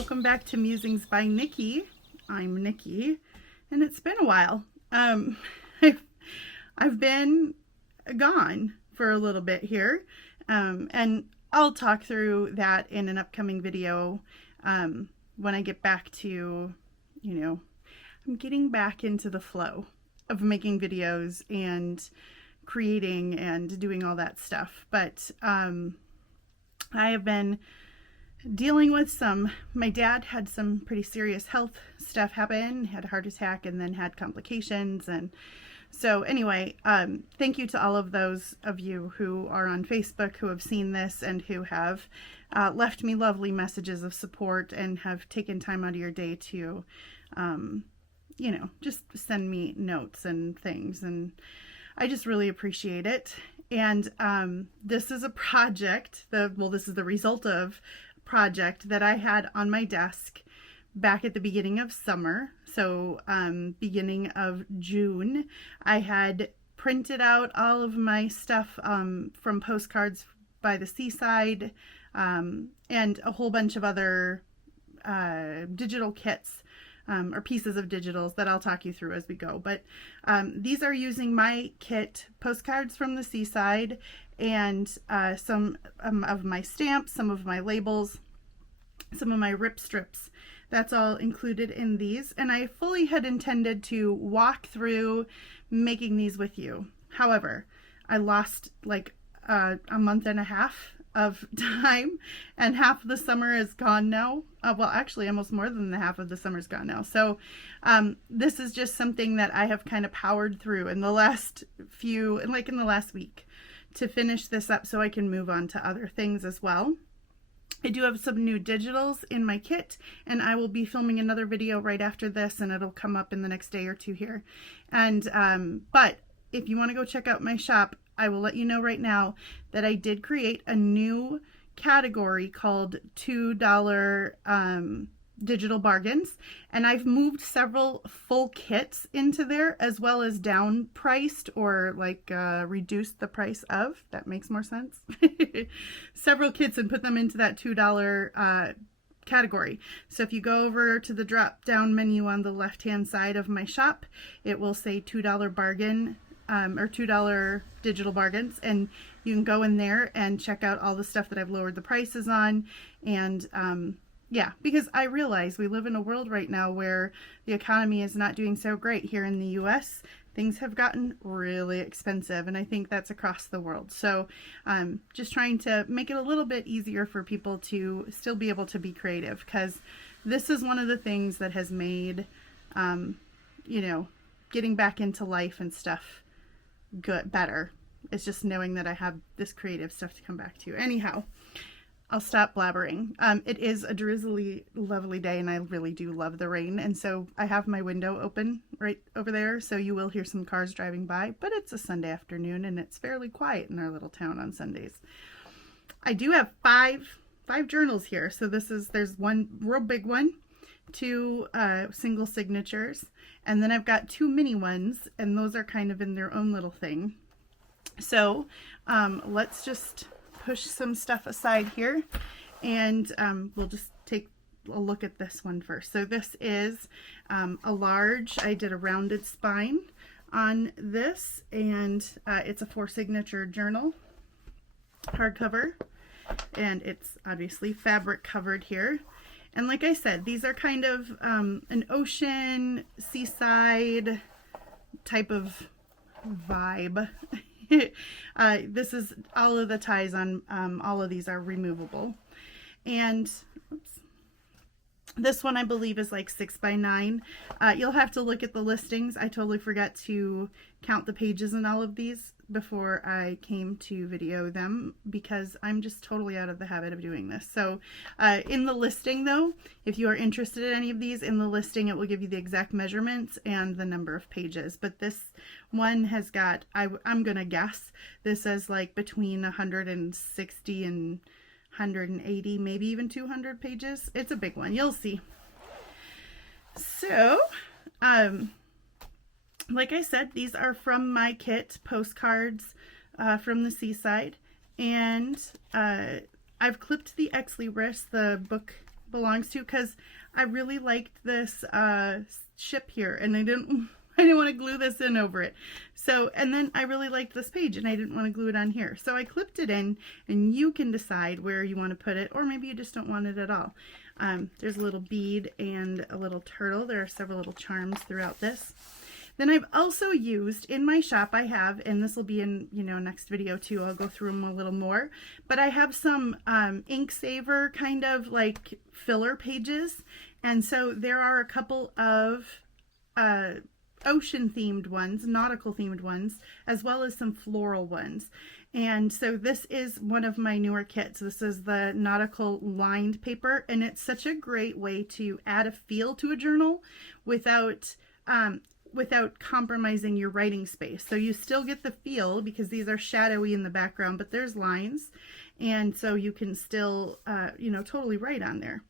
welcome back to Musings by Nikki. I'm Nikki, and it's been a while. I've been gone for a little bit here, and I'll talk through that in an upcoming video when I get back to, I'm getting back into the flow of making videos and creating and doing all that stuff. But I have been dealing with my dad had some pretty serious health stuff happen, had a heart attack and then had complications. And so anyway, thank you to all of those of you who are on Facebook who have seen this and who have left me lovely messages of support and have taken time out of your day to, just send me notes and things. And I just really appreciate it. And this is a project, this is the result of project that I had on my desk back at the beginning of summer. So beginning of June, I had printed out all of my stuff from Postcards by the Seaside and a whole bunch of other digital kits or pieces of digitals that I'll talk you through as we go. But these are using my kit, Postcards from the Seaside, and some of my stamps, some of my labels, some of my rip strips. That's all included in these. And I fully had intended to walk through making these with you. However, I lost like a month and a half of time, and half of the summer is gone now. Well, actually almost more than the half of the summer's gone now. So this is just something that I have kind of powered through in the last in the last week to finish this up so I can move on to other things as well. I do have some new digitals in my kit, and I will be filming another video right after this, and it'll come up in the next day or two here. And but if you want to go check out my shop, I will let you know right now that I did create a new category called $2 digital bargains, and I've moved several full kits into there, as well as down priced or like reduced the price of. That makes more sense. Several kits and put them into that $2 category. So if you go over to the drop down menu on the left hand side of my shop, it will say $2 bargain or $2 digital bargains, and you can go in there and check out all the stuff that I've lowered the prices on. And yeah, because I realize we live in a world right now where the economy is not doing so great. Here in the US, things have gotten really expensive, and I think that's across the world. So just trying to make it a little bit easier for people to still be able to be creative, because this is one of the things that has made, getting back into life and stuff better. It's just knowing that I have this creative stuff to come back to. Anyhow, I'll stop blabbering. It is a drizzly, lovely day, and I really do love the rain. And so I have my window open right over there, so you will hear some cars driving by, but it's a Sunday afternoon, and it's fairly quiet in our little town on Sundays. I do have five journals here. So there's one real big one, two single signatures, and then I've got two mini ones, and those are kind of in their own little thing. So let's just push some stuff aside here, and we'll just take a look at this one first. So this is a large, I did a rounded spine on this, and it's a 4-signature journal, hardcover, and it's obviously fabric covered here. And like I said, these are kind of an ocean, seaside type of vibe. This is all of the ties on all of these are removable. And oops, this one I believe is like 6 by 9. You'll have to look at the listings. I totally forgot to count the pages in all of these before I came to video them, because I'm just totally out of the habit of doing this. So in the listing though, if you are interested in any of these, in the listing it will give you the exact measurements and the number of pages. But this one has got, I'm gonna guess, this is like between 160 and 180, maybe even 200 pages. It's a big one, you'll see. So like I said, these are from my kit, Postcards from the Seaside, and I've clipped the Exley wrist, the book belongs to, because I really liked this ship here, and I didn't want to glue this in over it. So, and then I really liked this page and I didn't want to glue it on here. So I clipped it in, and you can decide where you want to put it, or maybe you just don't want it at all. There's a little bead and a little turtle. There are several little charms throughout this. Then I've also used, in my shop I have, and this will be in, next video too, I'll go through them a little more, but I have some ink saver kind of like filler pages. And so there are a couple of ocean themed ones, nautical themed ones, as well as some floral ones. And so this is one of my newer kits. This is the Nautical lined paper, and it's such a great way to add a feel to a journal without compromising your writing space. So you still get the feel because these are shadowy in the background, but there's lines, and so you can still totally write on there.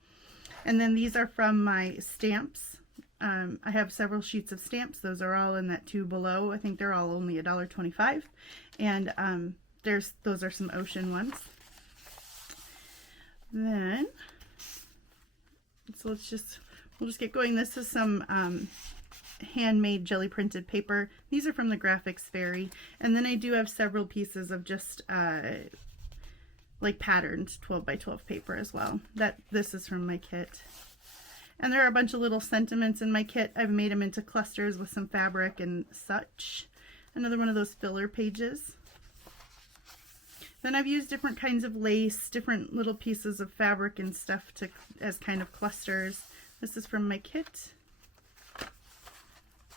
And then these are from my stamps. I have several sheets of stamps. Those are all in that two below. I think they're all only $1.25. And those are some ocean ones. Then, so we'll just get going. This is some handmade jelly printed paper. These are from the Graphics Fairy. And then I do have several pieces of just like patterned 12 by 12 paper as well. This is from my kit. And there are a bunch of little sentiments in my kit. I've made them into clusters with some fabric and such. Another one of those filler pages. Then I've used different kinds of lace, different little pieces of fabric and stuff as kind of clusters. This is from my kit.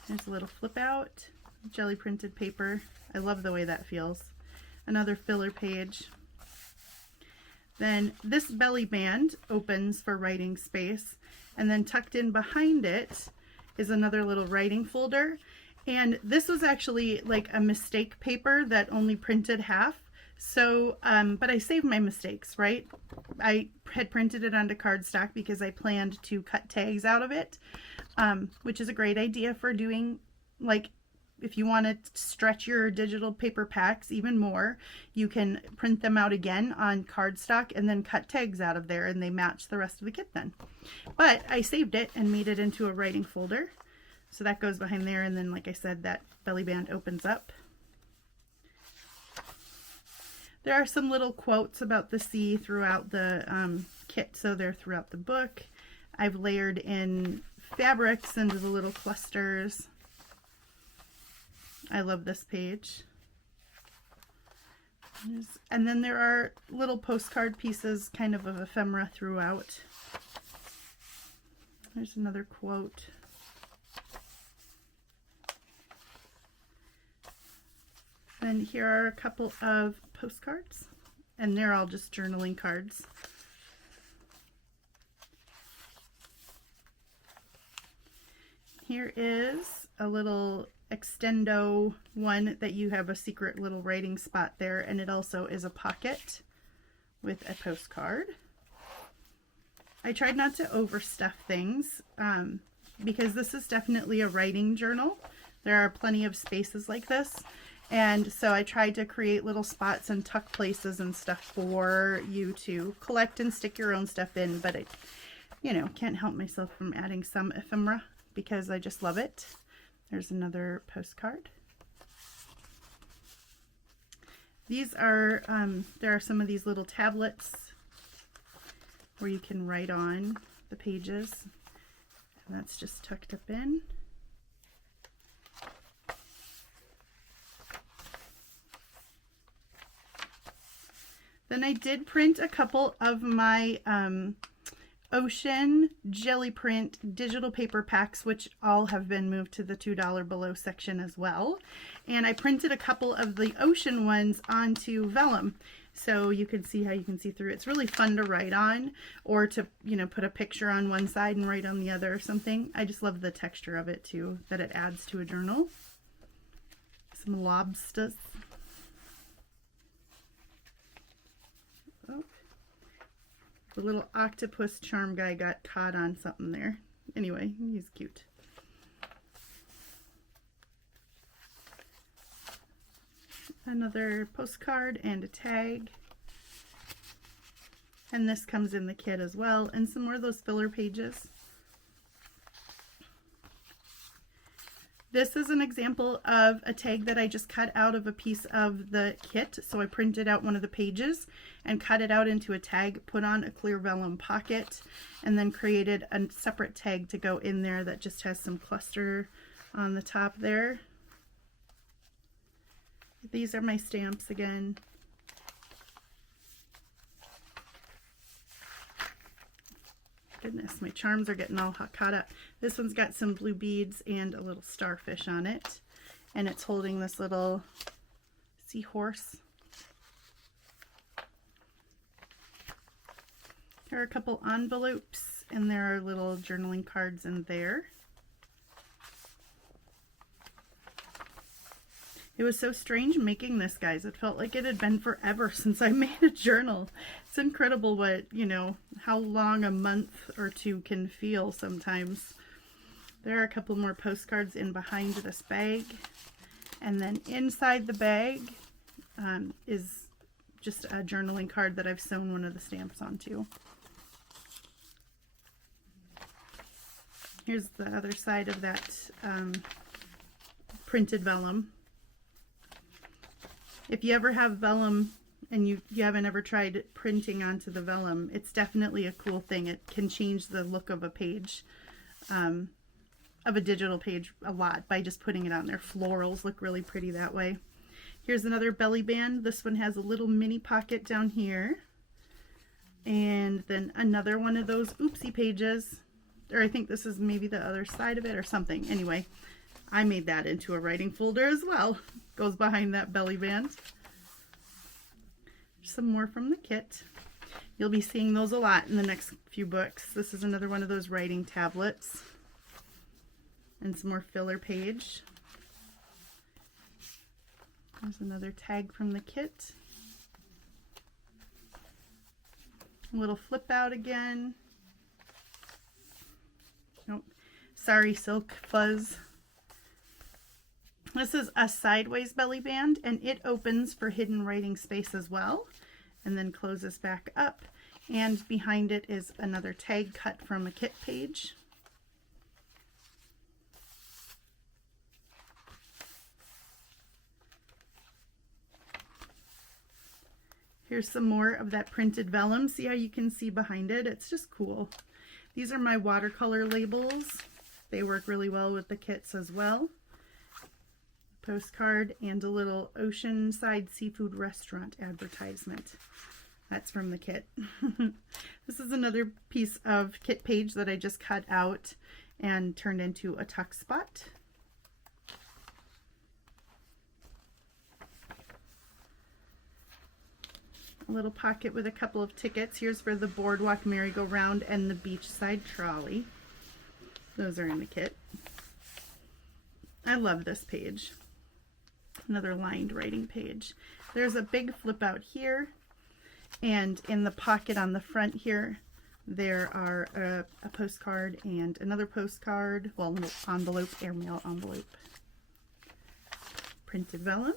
There's a little flip out, jelly printed paper. I love the way that feels. Another filler page. Then this belly band opens for writing space, and then tucked in behind it is another little writing folder. And this was actually like a mistake paper that only printed half. So, but I saved my mistakes, right? I had printed it onto cardstock because I planned to cut tags out of it, which is a great idea for doing, like, if you want to stretch your digital paper packs even more, you can print them out again on cardstock and then cut tags out of there, and they match the rest of the kit then. But I saved it and made it into a writing folder. So that goes behind there, and then, like I said, that belly band opens up. There are some little quotes about the sea throughout the kit, so they're throughout the book. I've layered in fabrics into the little clusters. I love this page. And then there are little postcard pieces, kind of ephemera throughout. There's another quote. Then here are a couple of postcards, and they're all just journaling cards. Here is a little extendo one that you have a secret little writing spot there, and it also is a pocket with a postcard. I tried not to overstuff things because this is definitely a writing journal. There are plenty of spaces like this, and so I tried to create little spots and tuck places and stuff for you to collect and stick your own stuff in, but I, can't help myself from adding some ephemera because I just love it. There's another postcard. These are, there are some of these little tablets where you can write on the pages. And that's just tucked up in. Then I did print a couple of my Ocean jelly print digital paper packs, which all have been moved to the $2 below section as well. And I printed a couple of the ocean ones onto vellum, so you can see how you can see through. It's really fun to write on, or to put a picture on one side and write on the other or something. I just love the texture of it too, that it adds to a journal. Some lobsters. Oh. The little octopus charm guy got caught on something there. Anyway, he's cute. Another postcard and a tag. And this comes in the kit as well, and some more of those filler pages. This is an example of a tag that I just cut out of a piece of the kit. So I printed out one of the pages and cut it out into a tag, put on a clear vellum pocket, and then created a separate tag to go in there that just has some cluster on the top there. These are my stamps again. Goodness, my charms are getting all caught up. This one's got some blue beads and a little starfish on it. And it's holding this little seahorse. There are a couple envelopes, and there are little journaling cards in there. It was so strange making this, guys. It felt like it had been forever since I made a journal. It's incredible what, you know, how long a month or two can feel sometimes. There are a couple more postcards in behind this bag. And then inside the bag is just a journaling card that I've sewn one of the stamps onto. Here's the other side of that printed vellum. If you ever have vellum and you haven't ever tried printing onto the vellum, it's definitely a cool thing. It can change the look of a page, of a digital page a lot by just putting it on there. Florals look really pretty that way. Here's another belly band. This one has a little mini pocket down here. And then another one of those oopsie pages. Or I think this is maybe the other side of it or something. Anyway, I made that into a writing folder as well. Goes behind that belly band. Some more from the kit. You'll be seeing those a lot in the next few books. This is another one of those writing tablets. And some more filler page. There's another tag from the kit. A little flip out again. Nope. Sorry, silk fuzz. This is a sideways belly band, and it opens for hidden writing space as well, and then closes back up. And behind it is another tag cut from a kit page. Here's some more of that printed vellum. See how you can see behind it? It's just cool. These are my watercolor labels. They work really well with the kits as well. Postcard and a little oceanside seafood restaurant advertisement. That's from the kit. This is another piece of kit page that I just cut out and turned into a tuck spot. A little pocket with a couple of tickets. Here's for the boardwalk merry-go-round and the beachside trolley. Those are in the kit. I love this page. Another lined writing page. There's a big flip out here, and in the pocket on the front here there are a postcard and another postcard, well, a little envelope, airmail envelope. Printed vellum.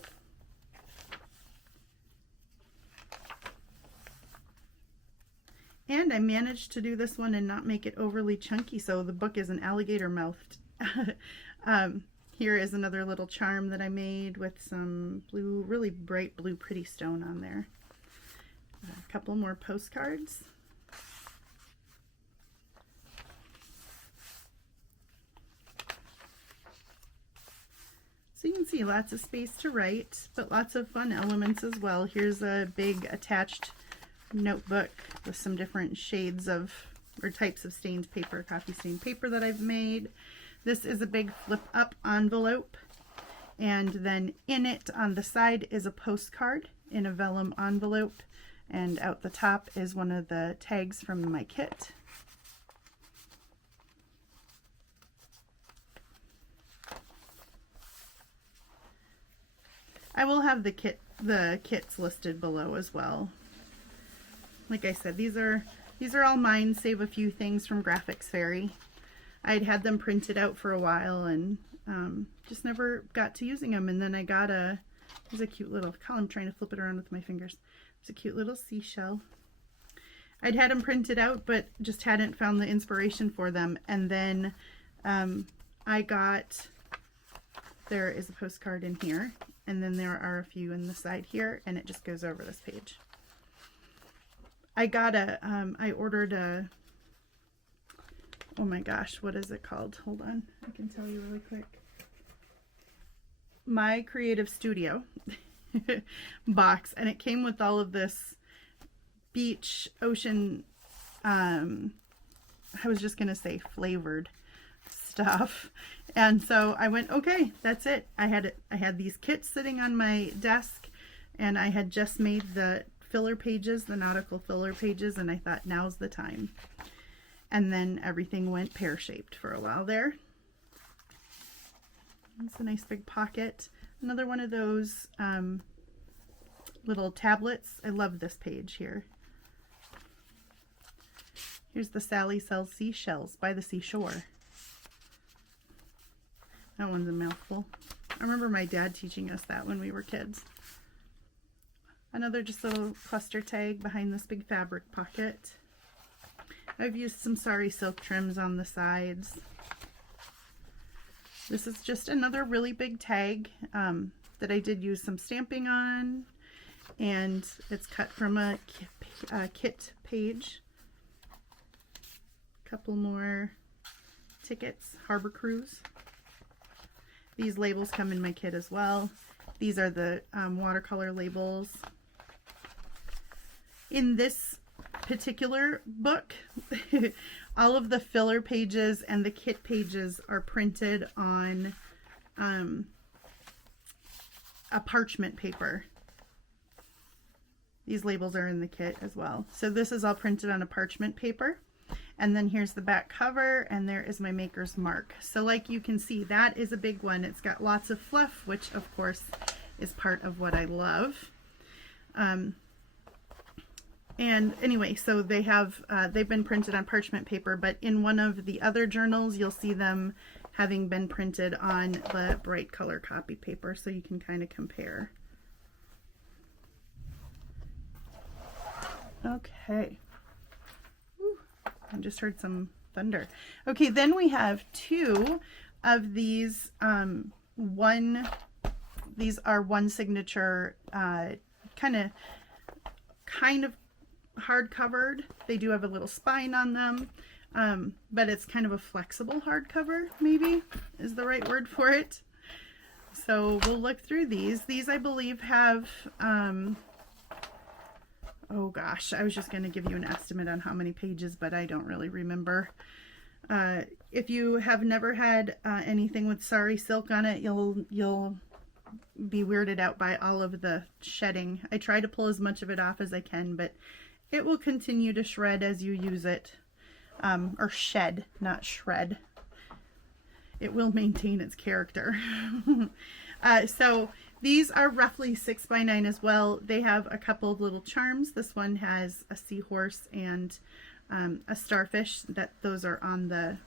And I managed to do this one and not make it overly chunky, so the book isn't alligator mouthed. Here is another little charm that I made with some blue, really bright blue pretty stone on there. A couple more postcards. So you can see lots of space to write, but lots of fun elements as well. Here's a big attached notebook with some different shades of, or types of stained paper, coffee stained paper that I've made. This is a big flip up envelope, and then in it on the side is a postcard in a vellum envelope, and out the top is one of the tags from my kit. I will have the kits listed below as well. Like I said, these are all mine, save a few things from Graphics Fairy. I'd had them printed out for a while and just never got to using them. And then I got there's a cute little, I'm trying to flip it around with my fingers. There's a cute little seashell. I'd had them printed out, but just hadn't found the inspiration for them. And then I got, there is a postcard in here, and then there are a few in the side here, and it just goes over this page. I got I ordered a, oh my gosh, what is it called? Hold on, I can tell you really quick. My Creative Studio box, and it came with all of this beach, ocean, I was just gonna say flavored stuff. And so I went, okay, that's it. I had these kits sitting on my desk, and I had just made the filler pages, the nautical filler pages, and I thought, now's the time. And then everything went pear-shaped for a while there. It's a nice big pocket. Another one of those little tablets. I love this page here. Here's the Sally Sells Seashells by the Seashore. That one's a mouthful. I remember my dad teaching us that when we were kids. Another just little cluster tag behind this big fabric pocket. I've used some sari silk trims on the sides. This is just another really big tag that I did use some stamping on, and it's cut from a kit page. Couple more tickets, Harbor Cruise. These labels come in my kit as well. These are the watercolor labels. In this particular book, all of the filler pages and the kit pages are printed on a parchment paper. These labels are in the kit as well. So this is all printed on a parchment paper. And then here's the back cover, and there is my maker's mark. So like you can see, that is a big one. It's got lots of fluff, which of course is part of what I love. And anyway, so they have, they've been printed on parchment paper, but in one of the other journals, you'll see them having been printed on the bright color copy paper, so you can kind of compare. Okay. Whew. I just heard some thunder. Okay, then we have two of these, these are one signature, kind of hard-covered. They do have a little spine on them, but it's kind of a flexible hardcover, maybe is the right word for it. So we'll look through these. These, I believe, have, oh gosh, I was just going to give you an estimate on how many pages, but I don't really remember. If you have never had anything with sari silk on it, you'll be weirded out by all of the shedding. I try to pull as much of it off as I can, but it will continue to shred as you use it, or shed, not shred. It will maintain its character. So these are roughly 6 by 9 as well. They have a couple of little charms. This one has a seahorse and a starfish. Those are on the,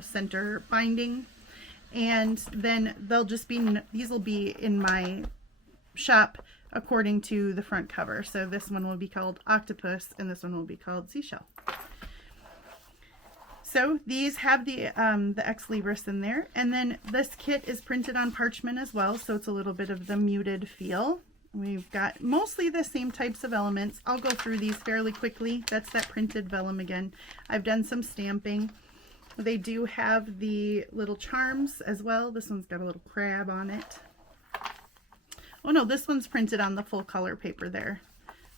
center binding. And then they'll just be, these will be in my shop according to the front cover. So this one will be called Octopus, and this one will be called Seashell. So these have the ex libris in there, and then this kit is printed on parchment as well, so it's a little bit of the muted feel. We've got mostly the same types of elements. I'll go through these fairly quickly. That's that printed vellum again. I've done some stamping. They do have the little charms as well. This one's got a little crab on it. Oh no, this one's printed on the full color paper there.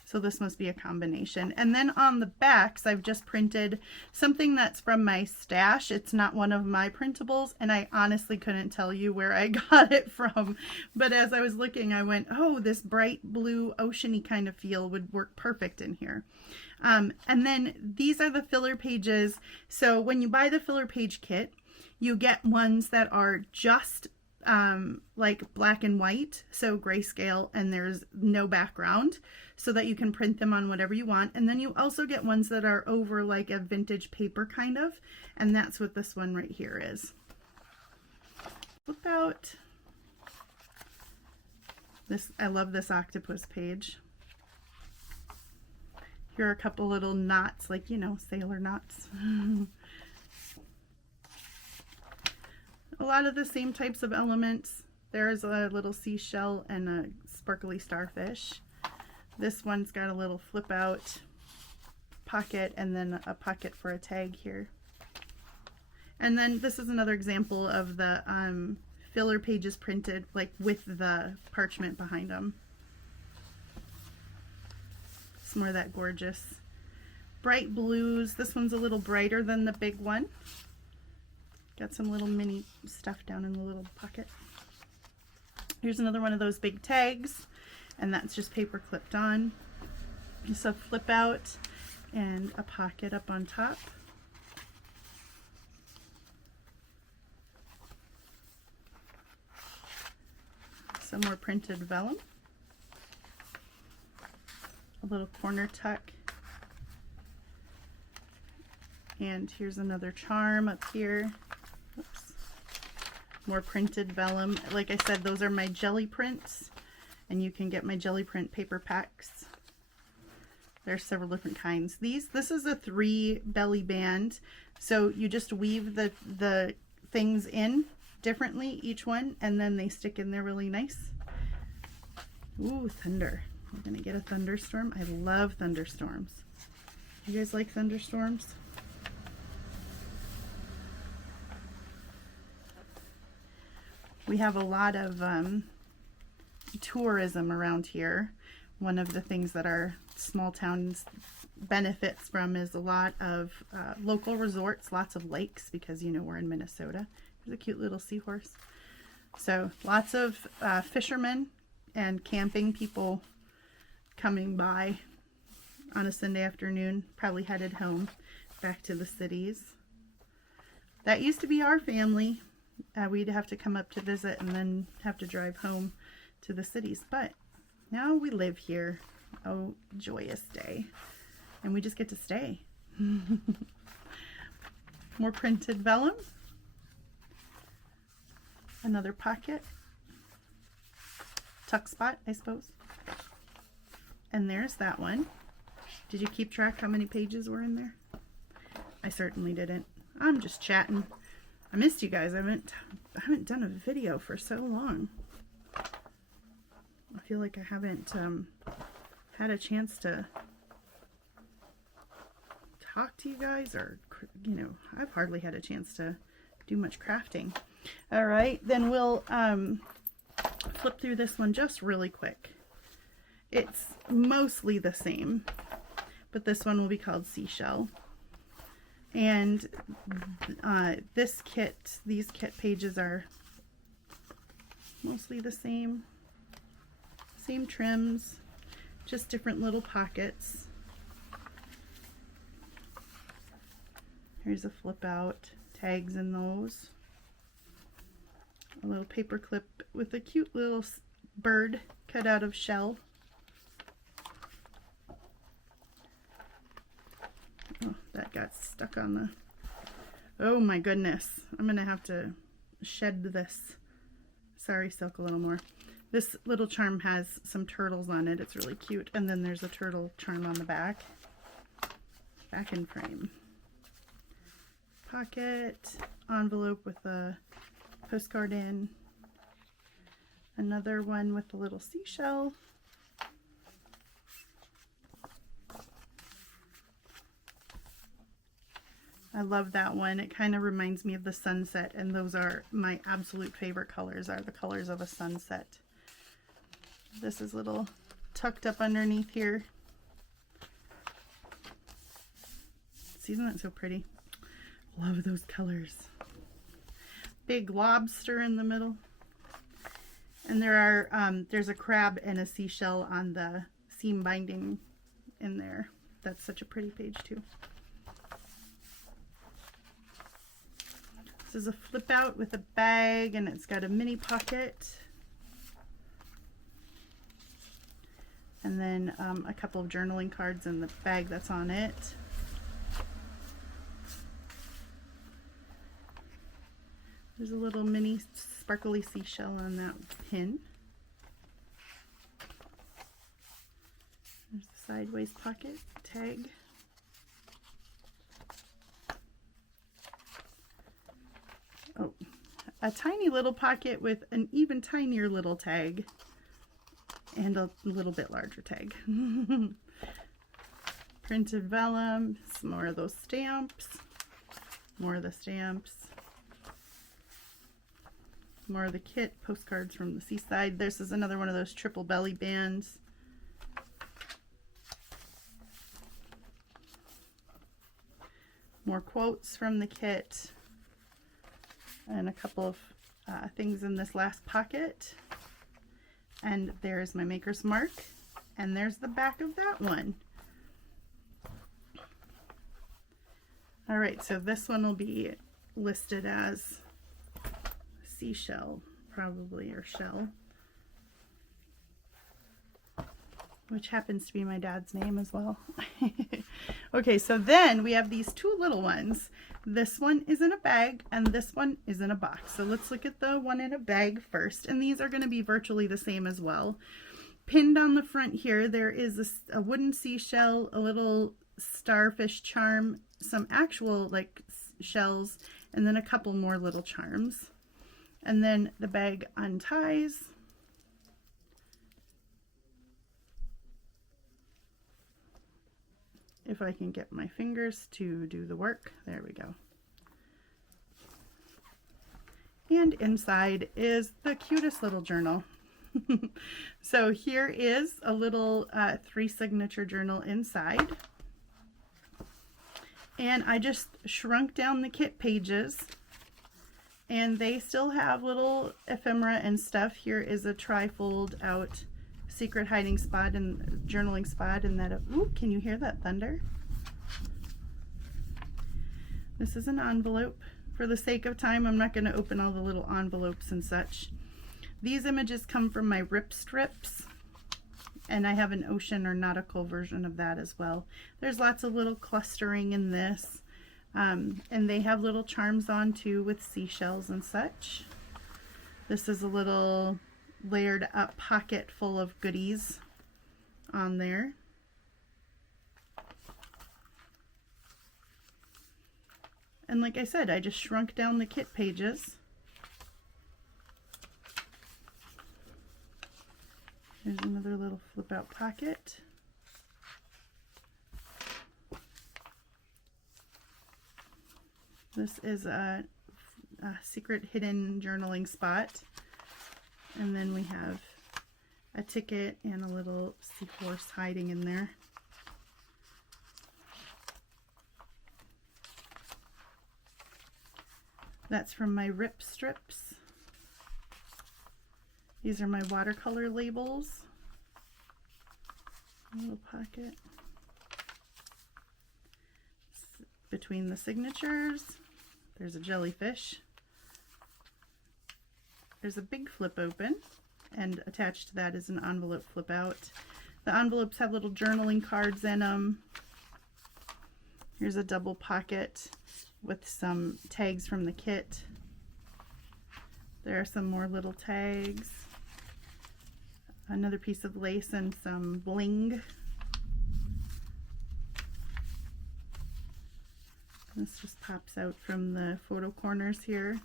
So this must be a combination. And then on the backs, I've just printed something that's from my stash. It's not one of my printables, and I honestly couldn't tell you where I got it from. But as I was looking, I went, oh, this bright blue oceany kind of feel would work perfect in here. And then these are the filler pages. So when you buy the filler page kit, you get ones that are just like black and white, so grayscale, and there's no background, so that you can print them on whatever you want. And then you also get ones that are over like a vintage paper kind of, and that's what this one right here is. Flip out this. I love this octopus page. Here are a couple little knots, like, you know, sailor knots. A lot of the same types of elements. There's a little seashell and a sparkly starfish. This one's got a little flip out pocket and then a pocket for a tag here. And then this is another example of the filler pages printed like with the parchment behind them. It's more of that gorgeous bright blues. This one's a little brighter than the big one. Got some little mini stuff down in the little pocket. Here's another one of those big tags, and that's just paper clipped on. Just a flip out and a pocket up on top. Some more printed vellum. A little corner tuck. And here's another charm up here. Oops. More printed vellum. Like I said, those are my jelly prints, and you can get my jelly print paper packs. There's several different kinds. This is a 3 belly band, so you just weave the things in differently, each one, and then they stick in there really nice. Ooh, thunder. We're gonna get a thunderstorm. I love thunderstorms. You guys like thunderstorms? We have a lot of tourism around here. One of the things that our small towns benefits from is a lot of local resorts, lots of lakes, because you know we're in Minnesota. There's a cute little seahorse. So lots of fishermen and camping people coming by on a Sunday afternoon, probably headed home back to the cities. That used to be our family. We'd have to come up to visit and then have to drive home to the cities, but now we live here. Oh, joyous day. And we just get to stay. More printed vellum. Another pocket. Tuck spot, I suppose. And there's that one. Did you keep track how many pages were in there? I certainly didn't. I'm just chatting. I missed you guys. I haven't done a video for so long. I feel like I haven't had a chance to talk to you guys, or, you know, I've hardly had a chance to do much crafting. All right, then we'll flip through this one just really quick. It's mostly the same, but this one will be called Seashell. And these kit pages are mostly the same. Same trims, just different little pockets. Here's a flip out, tags in those. A little paper clip with a cute little bird cut out of shell. Oh, that got stuck on the... Oh my goodness. I'm going to have to shed this. Sorry, Silk, a little more. This little charm has some turtles on it. It's really cute. And then there's a turtle charm on the back. Back in frame. Pocket. Envelope with a postcard in. Another one with a little seashell. I love that one. It kind of reminds me of the sunset, and those are my absolute favorite colors, are the colors of a sunset. This is a little tucked up underneath here. Isn't that so pretty? Love those colors. Big lobster in the middle. And there's a crab and a seashell on the seam binding in there. That's such a pretty page too. This is a flip out with a bag, and it's got a mini pocket. And then a couple of journaling cards in the bag that's on it. There's a little mini sparkly seashell on that pin. There's the sideways pocket tag. Oh, a tiny little pocket with an even tinier little tag and a little bit larger tag. Printed vellum, some more of those stamps, more of the stamps, more of the kit, postcards from the Seaside. This is another one of those triple belly bands. More quotes from the kit, and a couple of things in this last pocket. And there's my maker's mark, and there's the back of that one. All right, so this one will be listed as seashell, probably, or shell, which happens to be my dad's name as well. Okay, so then we have these two little ones. This one is in a bag and this one is in a box. So let's look at the one in a bag first, and these are going to be virtually the same as well. Pinned on the front here, there is a wooden seashell, a little starfish charm, some actual like shells, and then a couple more little charms. And then the bag unties. If I can get my fingers to do the work, there we go. And inside is the cutest little journal. So here is a little 3 signature journal inside. And I just shrunk down the kit pages, and they still have little ephemera and stuff. Here is a tri-fold out secret hiding spot and journaling spot, and that, ooh, can you hear that thunder? This is an envelope. For the sake of time, I'm not going to open all the little envelopes and such. These images come from my rip strips, and I have an ocean or nautical version of that as well. There's lots of little clustering in this, and they have little charms on too with seashells and such. This is a little layered up pocket full of goodies on there. And like I said, I just shrunk down the kit pages. There's another little flip out pocket. This is a secret hidden journaling spot. And then we have a ticket and a little seahorse hiding in there. That's from my rip strips. These are my watercolor labels. A little pocket. Between the signatures, there's a jellyfish. There's a big flip open, and attached to that is an envelope flip out. The envelopes have little journaling cards in them. Here's a double pocket with some tags from the kit. There are some more little tags. Another piece of lace and some bling. This just pops out from the photo corners here.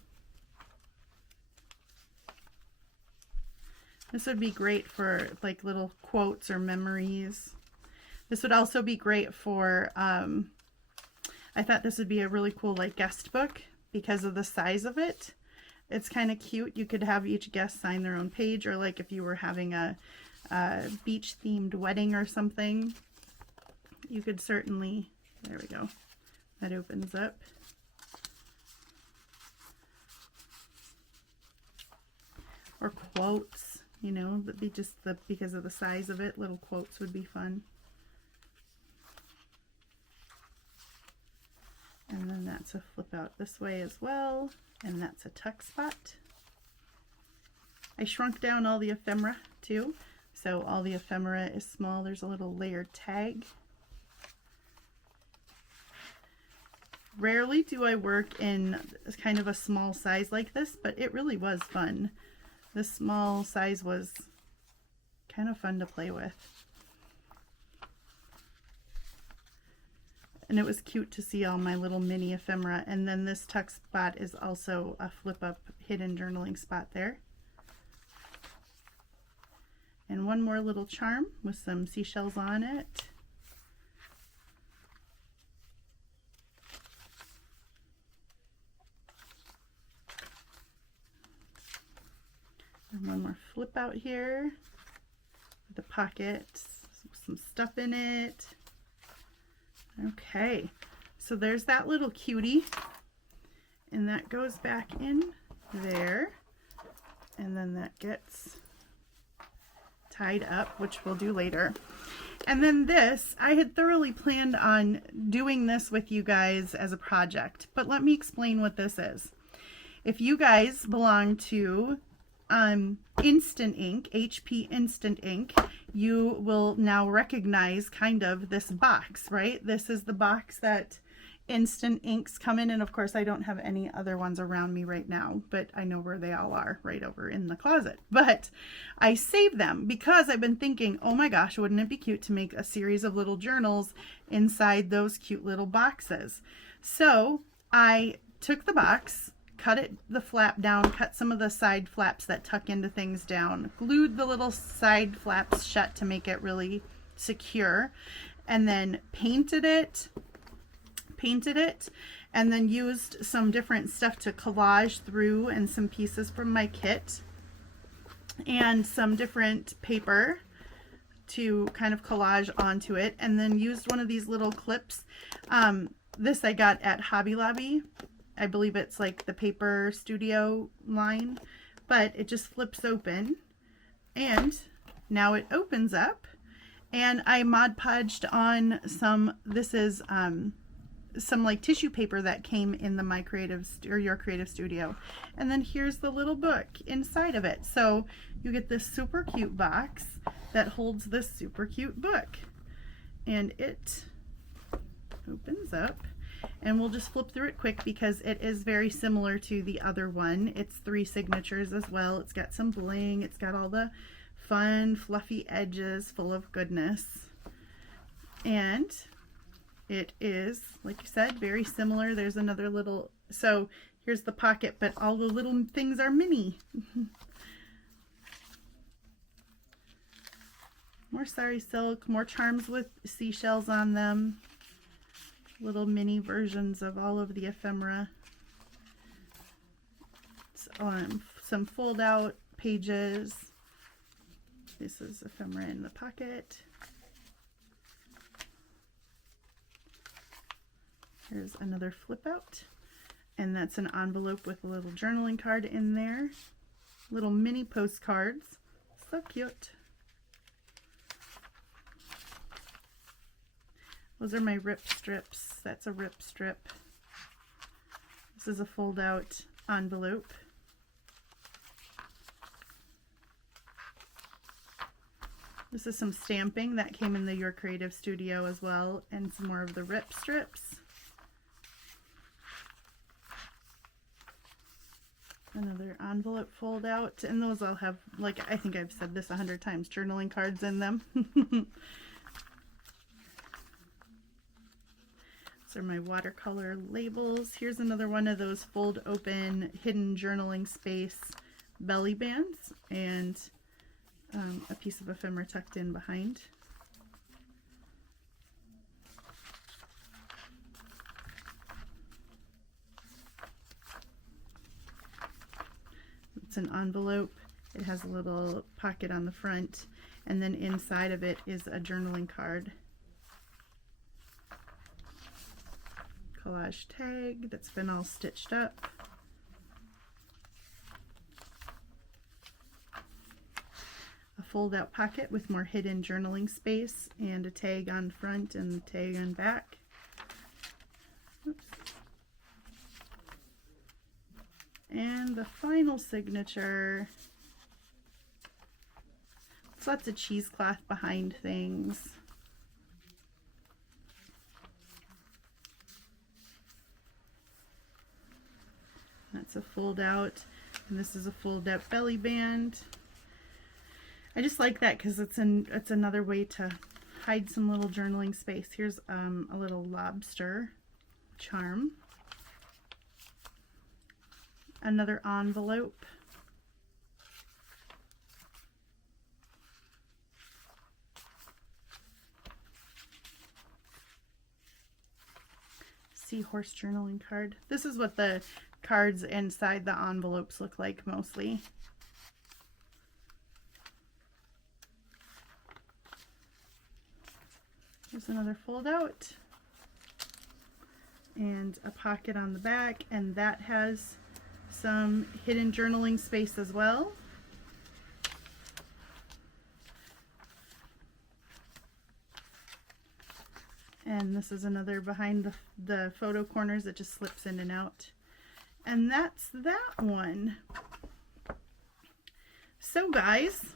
This would be great for like little quotes or memories. This would also be great for, I thought this would be a really cool like guest book because of the size of it. It's kind of cute. You could have each guest sign their own page, or like if you were having a beach themed wedding or something, you could certainly, there we go, that opens up. Or quotes, you know, that'd be just because of the size of it, little quotes would be fun. And then that's a flip out this way as well, and that's a tuck spot. I shrunk down all the ephemera too, so all the ephemera is small. There's a little layered tag. Rarely do I work in kind of a small size like this, but it really was fun. This small size was kind of fun to play with. And it was cute to see all my little mini ephemera. And then this tuck spot is also a flip up hidden journaling spot there. And one more little charm with some seashells on it. And one more flip out here with a pocket, some stuff in it. Okay, so there's that little cutie, and that goes back in there, and then that gets tied up, which we'll do later. And then this, I had thoroughly planned on doing this with you guys as a project, but let me explain what this is. If you guys belong to Instant Ink, HP Instant Ink, you will now recognize kind of this box, right? This is the box that Instant Inks come in, and of course I don't have any other ones around me right now, but I know where they all are, right over in the closet. But I saved them because I've been thinking, oh my gosh, wouldn't it be cute to make a series of little journals inside those cute little boxes? So I took the box, cut the flap down, cut some of the side flaps that tuck into things down, glued the little side flaps shut to make it really secure, and then painted it, and then used some different stuff to collage through, and some pieces from my kit and some different paper to kind of collage onto it, and then used one of these little clips. This I got at Hobby Lobby. I believe it's like the Paper Studio line, but it just flips open, and now it opens up, and I Mod Podged on some, this is some like tissue paper that came in the My Creative or Your Creative Studio, and then here's the little book inside of it. So you get this super cute box that holds this super cute book, and it opens up. And we'll just flip through it quick because it is very similar to the other one. It's 3 signatures as well. It's got some bling. It's got all the fun, fluffy edges full of goodness. And it is, like you said, very similar. There's another little, so here's the pocket, but all the little things are mini. More sari silk, more charms with seashells on them. Little mini versions of all of the ephemera. Some fold out pages. This is ephemera in the pocket. Here's another flip out, and that's an envelope with a little journaling card in there. Little mini postcards. So cute. Those are my rip strips. That's a rip strip. This is a fold out envelope. This is some stamping that came in the Your Creative Studio as well, and some more of the rip strips. Another envelope fold out, and those all have, like, I think I've said this 100 times, journaling cards in them. These are my watercolor labels. Here's another one of those fold open hidden journaling space belly bands, and a piece of ephemera tucked in behind. It's an envelope. It has a little pocket on the front, and then inside of it is a journaling card. Collage tag that's been all stitched up. A fold out pocket with more hidden journaling space, and a tag on front and a tag on back. Oops. And the final signature. It's lots of cheesecloth behind things. That's a fold out, and this is a fold out belly band. I just like that because it's another way to hide some little journaling space. Here's a little lobster charm. Another envelope. Seahorse journaling card. This is what the cards inside the envelopes look like mostly. Here's another fold out and a pocket on the back, and that has some hidden journaling space as well. And this is another behind the photo corners that just slips in and out. And that's that one. So guys,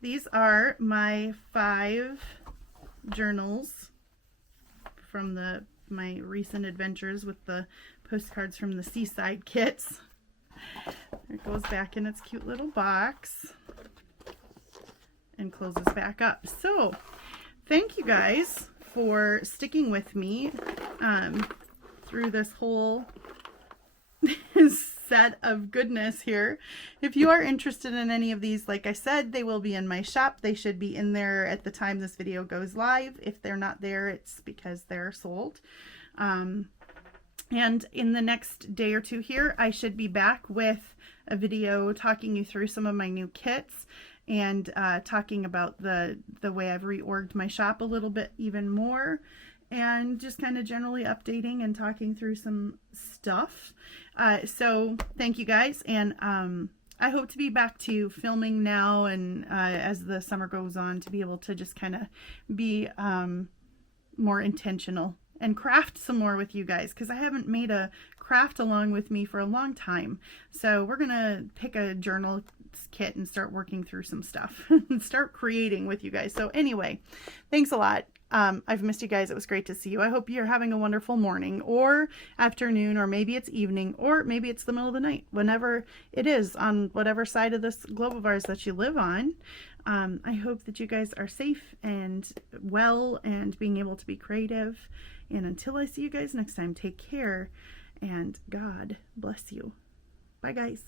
these are my 5 journals from my recent adventures with the postcards from the Seaside kits. It goes back in its cute little box and closes back up. So thank you guys for sticking with me through this whole set of goodness here. If you are interested in any of these, like I said, they will be in my shop. They should be in there at the time this video goes live. If they're not there, it's because they're sold. And in the next day or two here, I should be back with a video talking you through some of my new kits and talking about the way I've reorged my shop a little bit even more, and just kind of generally updating and talking through some stuff. So thank you guys, and I hope to be back to filming now, and as the summer goes on, to be able to just kind of be more intentional and craft some more with you guys, because I haven't made a craft along with me for a long time. So we're gonna pick a journal kit and start working through some stuff and start creating with you guys. So anyway, thanks a lot. I've missed you guys. It was great to see you. I hope you're having a wonderful morning or afternoon, or maybe it's evening, or maybe it's the middle of the night, whenever it is on whatever side of this globe of ours that you live on. I hope that you guys are safe and well and being able to be creative. And until I see you guys next time, take care and God bless you. Bye guys.